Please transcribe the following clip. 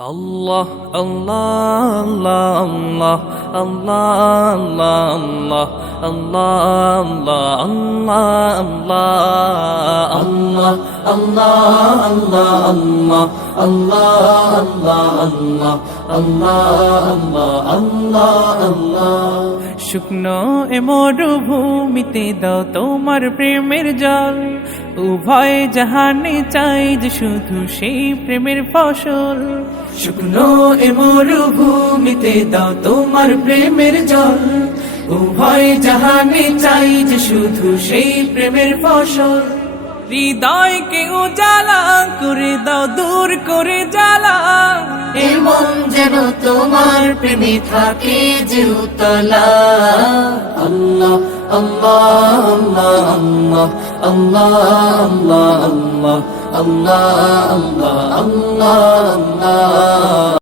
আল্লাহ আল্লাহ আল্লাহ আল্লাহ আল্লাহ আল্লাহ আল্লাহ আল্লাহ আল্লাহ আল্লাহ আল্লাহ আল্লাহ আল্লাহ আল্লাহ আল্লাহ শুকনো এ মরুভূমিতে দাও তোমার প্রেমের জল উভয় জাহানে চাই যে শুধু সেই প্রেমের ফসল শুকনো এ মরুভূমিতে দাও তোমার প্রেমের জল উভয় জাহানে চাই যে শুধু সেই প্রেমের ফসল হৃদয়কে উজালা করে দাও দূর করে জ্বালা এমন যেন তোমার প্রেমে থাকে যে উতলা আল্লাহ আল্লাহ আল্লাহ আল্লাহ আল্লাহ আল্লাহ আল্লাহ আল্লাহ আল্লাহ আল্লাহ